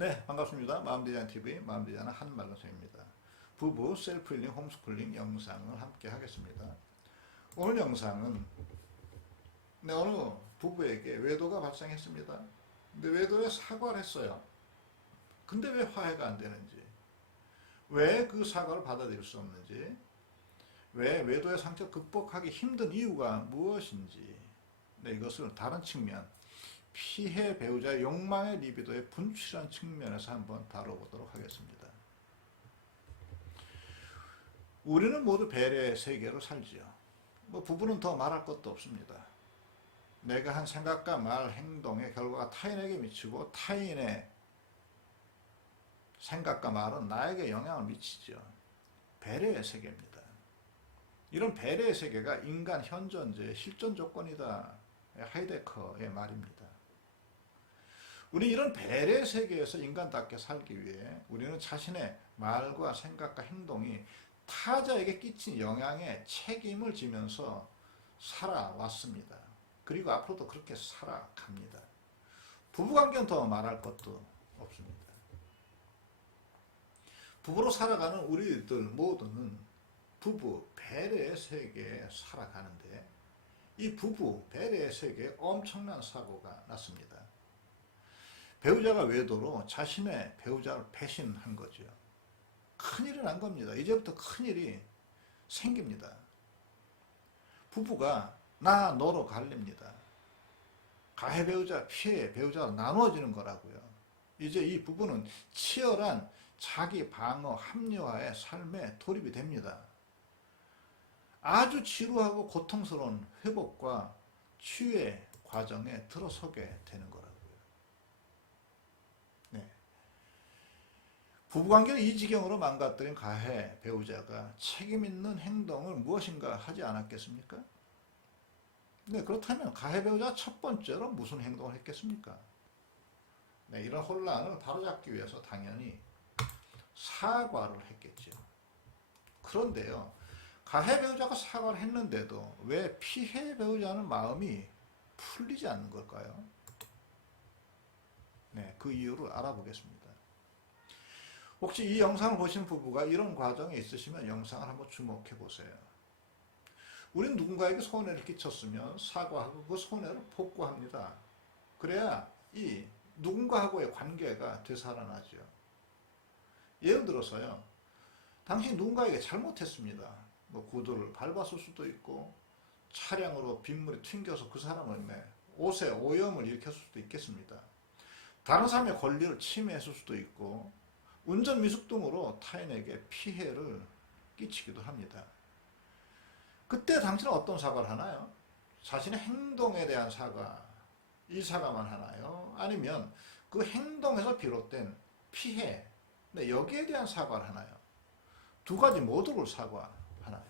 네, 반갑습니다. 마음디자인TV 마음디자인은 한말로서입니다. 부부 셀프힐링 홈스쿨링 영상을 함께 하겠습니다. 오늘 영상은 어느 부부에게 외도가 발생했습니다. 근데 외도에 사과를 했어요. 근데 왜 화해가 안 되는지, 왜 그 사과를 받아들일 수 없는지, 왜 외도의 상처를 극복하기 힘든 이유가 무엇인지, 이것을 다른 측면, 피해 배우자의 욕망의 리비도의 분출한 측면에서 한번 다뤄보도록 하겠습니다. 우리는 모두 배려의 세계로 살지요. 부부는 더 말할 것도 없습니다. 내가 한 생각과 말, 행동의 결과가 타인에게 미치고 타인의 생각과 말은 나에게 영향을 미치죠. 배려의 세계입니다. 이런 배려의 세계가 인간 현존제의 실존 조건이다. 하이데커의 말입니다. 우리 이런 배려의 세계에서 인간답게 살기 위해 우리는 자신의 말과 생각과 행동이 타자에게 끼친 영향에 책임을 지면서 살아왔습니다. 그리고 앞으로도 그렇게 살아갑니다. 부부관계는 더 말할 것도 없습니다. 부부로 살아가는 우리들 모두는 부부 배려의 세계에 살아가는데, 이 부부 배려의 세계에 엄청난 사고가 났습니다. 배우자가 외도로 자신의 배우자를 배신한 거죠. 큰일이 난 겁니다. 이제부터 큰일이 생깁니다. 부부가 나 너로 갈립니다. 가해 배우자, 피해 배우자로 나누어지는 거라고요. 이제 이 부부는 치열한 자기 방어 합리화의 삶에 돌입이 됩니다. 아주 지루하고 고통스러운 회복과 치유의 과정에 들어서게 되는 거라고요. 부부관계를 이 지경으로 망가뜨린 가해 배우자가 책임 있는 행동을 무엇인가 하지 않았겠습니까? 그렇다면 가해 배우자가 첫 번째로 무슨 행동을 했겠습니까? 이런 혼란을 바로잡기 위해서 당연히 사과를 했겠죠. 그런데요, 가해 배우자가 사과를 했는데도 왜 피해 배우자는 마음이 풀리지 않는 걸까요? 그 이유를 알아보겠습니다. 혹시 이 영상을 보신 부부가 이런 과정에 있으시면 영상을 한번 주목해 보세요. 우린 누군가에게 손해를 끼쳤으면 사과하고 그 손해를 복구합니다. 그래야 이 누군가하고의 관계가 되살아나죠. 예를 들어서요, 당신이 누군가에게 잘못했습니다. 구두를 밟았을 수도 있고 차량으로 빗물이 튕겨서 그 사람의 옷에 오염을 일으켰을 수도 있겠습니다. 다른 사람의 권리를 침해했을 수도 있고 운전 미숙 등으로 타인에게 피해를 끼치기도 합니다. 그때 당신은 어떤 사과를 하나요? 자신의 행동에 대한 사과, 이 사과만 하나요? 아니면 그 행동에서 비롯된 피해, 여기에 대한 사과를 하나요? 두 가지 모두를 사과하나요?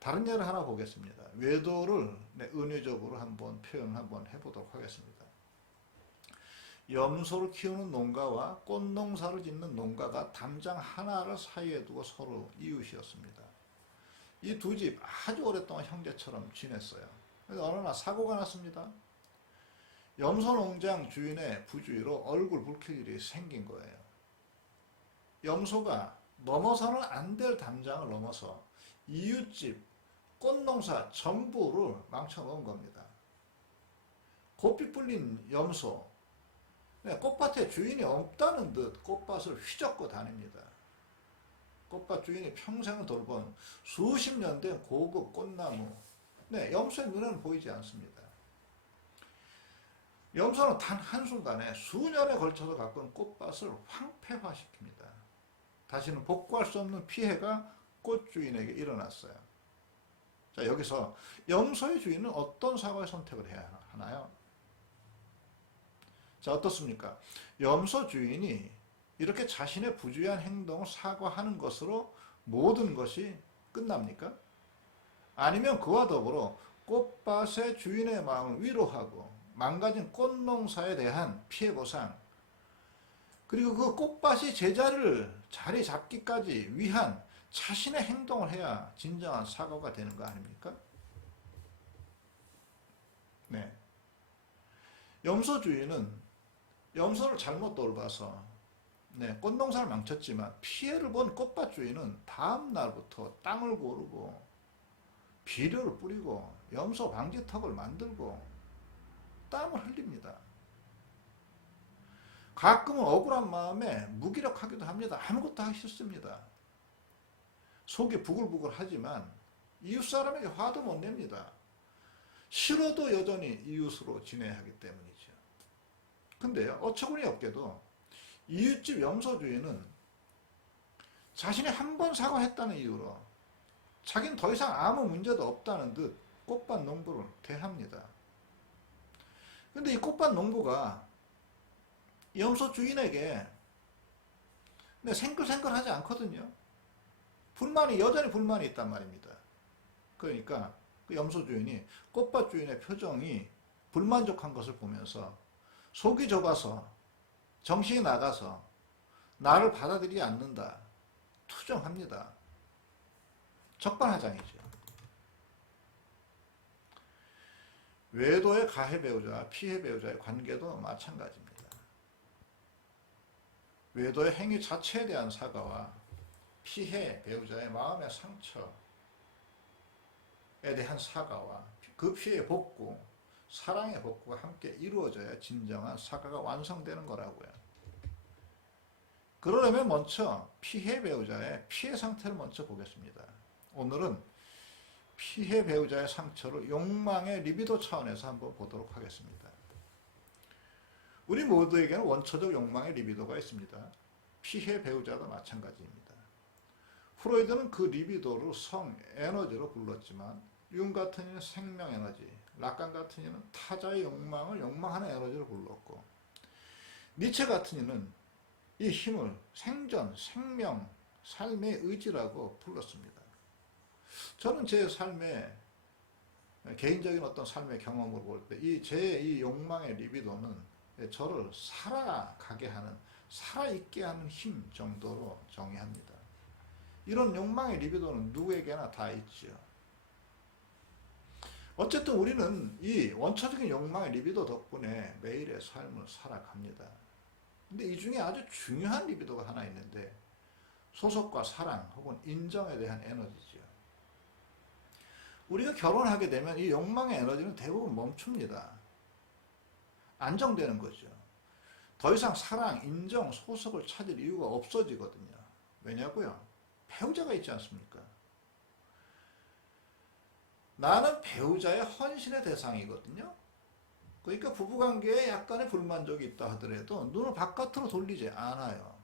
다른 예를 하나 보겠습니다. 외도를 은유적으로 한번 표현 한번 해보도록 하겠습니다. 염소를 키우는 농가와 꽃농사를 짓는 농가가 담장 하나를 사이에 두고 서로 이웃이었습니다. 이 두 집 아주 오랫동안 형제처럼 지냈어요. 그래서 어느 날 사고가 났습니다. 염소 농장 주인의 부주의로 얼굴 붉힐 일이 생긴 거예요. 염소가 넘어서는 안 될 담장을 넘어서 이웃집 꽃농사 전부를 망쳐놓은 겁니다. 고삐 뿔린 염소, 꽃밭에 주인이 없다는 듯 꽃밭을 휘젓고 다닙니다. 꽃밭 주인이 평생을 돌본 수십 년 된 고급 꽃나무, 염소의 눈에는 보이지 않습니다. 염소는 단 한순간에 수년에 걸쳐서 가꾼 꽃밭을 황폐화시킵니다. 다시는 복구할 수 없는 피해가 꽃주인에게 일어났어요. 자, 여기서 염소의 주인은 어떤 사과의 선택을 해야 하나요? 자, 어떻습니까? 염소 주인이 이렇게 자신의 부주의한 행동을 사과하는 것으로 모든 것이 끝납니까? 아니면 그와 더불어 꽃밭의 주인의 마음을 위로하고 망가진 꽃농사에 대한 피해 보상, 그리고 그 꽃밭이 제자리를 자리 잡기까지 위한 자신의 행동을 해야 진정한 사과가 되는 거 아닙니까? 염소 주인은 염소를 잘못 돌봐서 꽃농사를 망쳤지만 피해를 본 꽃밭 주인은 다음 날부터 땅을 고르고 비료를 뿌리고 염소 방지턱을 만들고 땀을 흘립니다. 가끔은 억울한 마음에 무기력하기도 합니다. 아무것도 하기 싫습니다. 속이 부글부글 하지만 이웃 사람에게 화도 못 냅니다. 싫어도 여전히 이웃으로 지내야 하기 때문이죠. 근데요, 어처구니 없게도 이웃집 염소주인은 자신이 한 번 사과했다는 이유로 자기는 더 이상 아무 문제도 없다는 듯 꽃밭 농부를 대합니다. 근데 이 꽃밭 농부가 염소 주인에게 생글생글하지 않거든요. 여전히 불만이 있단 말입니다. 그러니까 그 염소 주인이 꽃밭 주인의 표정이 불만족한 것을 보면서 속이 좁아서 정신이 나가서 나를 받아들이지 않는다. 투정합니다. 적반하장이죠. 외도의 가해 배우자와 피해 배우자의 관계도 마찬가지입니다. 외도의 행위 자체에 대한 사과와 피해 배우자의 마음의 상처에 대한 사과와 그 피해의 복구, 사랑의 복구가 함께 이루어져야 진정한 사과가 완성되는 거라고요. 그러려면 먼저 피해 배우자의 피해 상태를 먼저 보겠습니다. 오늘은 피해 배우자의 상처를 욕망의 리비도 차원에서 한번 보도록 하겠습니다. 우리 모두에게는 원초적 욕망의 리비도가 있습니다. 피해 배우자도 마찬가지입니다. 프로이드는 그 리비도를 성 에너지로 불렀지만 융 같은 이는 생명 에너지, 라칸 같은 이는 타자의 욕망을 욕망하는 에너지로 불렀고 니체 같은 이는 이 힘을 생존, 생명, 삶의 의지라고 불렀습니다. 저는 제 삶의 개인적인 어떤 삶의 경험을 볼 때 이 욕망의 리비도는 저를 살아가게 하는, 살아있게 하는 힘 정도로 정의합니다. 이런 욕망의 리비도는 누구에게나 다 있죠. 어쨌든 우리는 이 원초적인 욕망의 리비도 덕분에 매일의 삶을 살아갑니다. 근데 이 중에 아주 중요한 리비도가 하나 있는데 소속과 사랑 혹은 인정에 대한 에너지죠. 우리가 결혼하게 되면 이 욕망의 에너지는 대부분 멈춥니다. 안정되는 거죠. 더 이상 사랑, 인정, 소속을 찾을 이유가 없어지거든요. 왜냐고요? 배우자가 있지 않습니까? 나는 배우자의 헌신의 대상이거든요. 그러니까 부부관계에 약간의 불만족이 있다 하더라도 눈을 바깥으로 돌리지 않아요.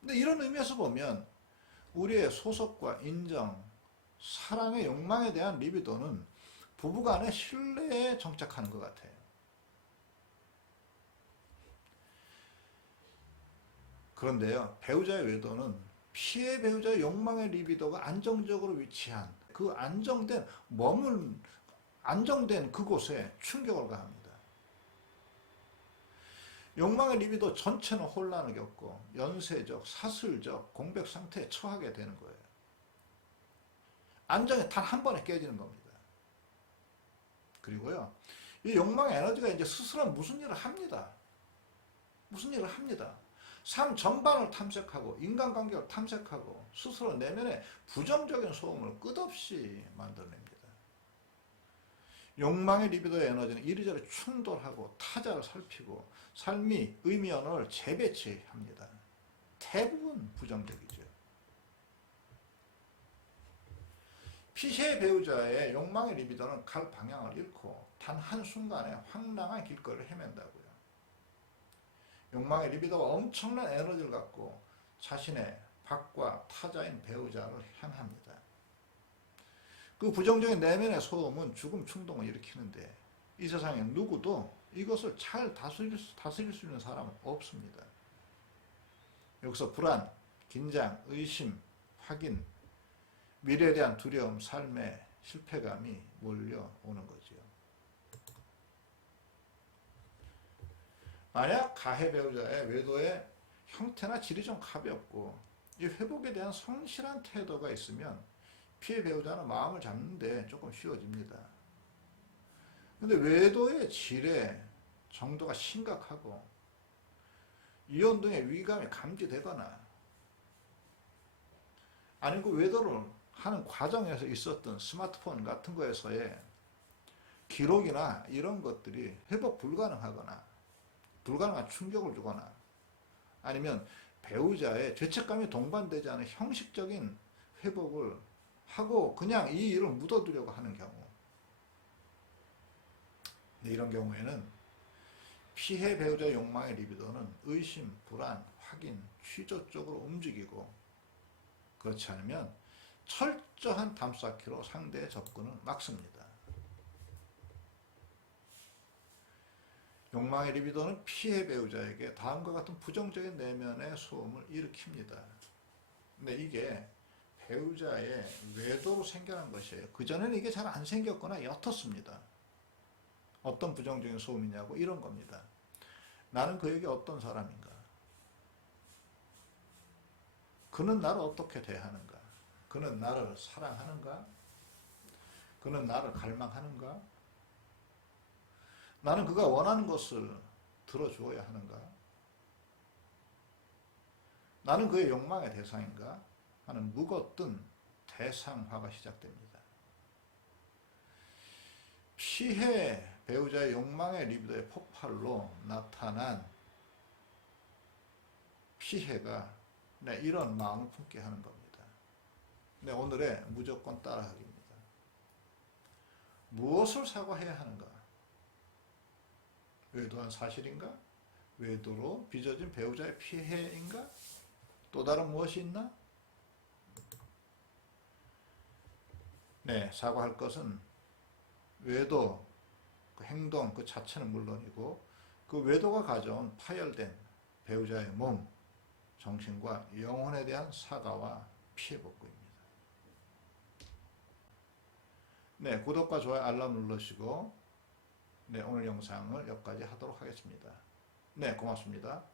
근데 이런 의미에서 보면 우리의 소속과 인정, 사랑의 욕망에 대한 리비도는 부부간의 신뢰에 정착하는 것 같아요. 그런데요, 배우자의 외도는 피해 배우자의 욕망의 리비도가 안정적으로 위치한 그 안정된 그곳에 충격을 가합니다. 욕망의 리비도 전체는 혼란을 겪고 연쇄적, 사슬적 공백 상태에 처하게 되는 거예요. 안정이 단 한 번에 깨지는 겁니다. 그리고요, 이 욕망의 에너지가 이제 스스로 무슨 일을 합니다. 삶 전반을 탐색하고 인간관계를 탐색하고 스스로 내면의 부정적인 소음을 끝없이 만들어냅니다. 욕망의 리비도의 에너지는 이리저리 충돌하고 타자를 살피고 삶이 의미 언어를 재배치합니다. 대부분 부정적이죠. 피해 배우자의 욕망의 리비도는 갈 방향을 잃고 단 한순간에 황량한 길거리를 헤맨다고요. 욕망의 리비도가 엄청난 에너지를 갖고 자신의 밖과 타자인 배우자를 향합니다. 그 부정적인 내면의 소음은 죽음 충동을 일으키는데 이 세상에 누구도 이것을 잘 다스릴 수 있는 사람은 없습니다. 여기서 불안, 긴장, 의심, 확인, 미래에 대한 두려움, 삶의 실패감이 몰려오는 거죠. 만약 가해 배우자의 외도의 형태나 질이 좀 가볍고 이 회복에 대한 성실한 태도가 있으면 피해 배우자는 마음을 잡는데 조금 쉬워집니다. 근데 외도의 질에 정도가 심각하고 이혼 등의 위감이 감지되거나 아니면 그 외도를 하는 과정에서 있었던 스마트폰 같은 거에서의 기록이나 이런 것들이 회복 불가능하거나 불가능한 충격을 주거나 아니면 배우자의 죄책감이 동반되지 않은 형식적인 회복을 하고 그냥 이 일을 묻어두려고 하는 경우, 이런 경우에는 피해 배우자의 욕망의 리비도는 의심, 불안, 확인, 취조 쪽으로 움직이고 그렇지 않으면 철저한 담쌓기로 상대의 접근을 막습니다. 욕망의 리비도는 피해 배우자에게 다음과 같은 부정적인 내면의 소음을 일으킵니다. 근데 이게 배우자의 외도로 생겨난 것이에요. 그전에는 이게 잘 안 생겼거나 옅었습니다. 어떤 부정적인 소음이냐고 이런 겁니다. 나는 그에게 어떤 사람인가? 그는 나를 어떻게 대하는가? 그는 나를 사랑하는가? 그는 나를 갈망하는가? 나는 그가 원하는 것을 들어주어야 하는가? 나는 그의 욕망의 대상인가? 하는 묵었던 대상화가 시작됩니다. 피해 배우자의 욕망의 리비도의 폭발로 나타난 피해가 이런 마음을 품게 하는 겁니다. 오늘의 무조건 따라하기입니다. 무엇을 사과해야 하는가? 외도한 사실인가? 외도로 빚어진 배우자의 피해인가? 또 다른 무엇이 있나? 사과할 것은 외도, 그 행동 그 자체는 물론이고 그 외도가 가져온 파열된 배우자의 몸, 정신과 영혼에 대한 사과와 피해복구입니다. 구독과 좋아요 알람 누르시고 오늘 영상을 여기까지 하도록 하겠습니다. 고맙습니다.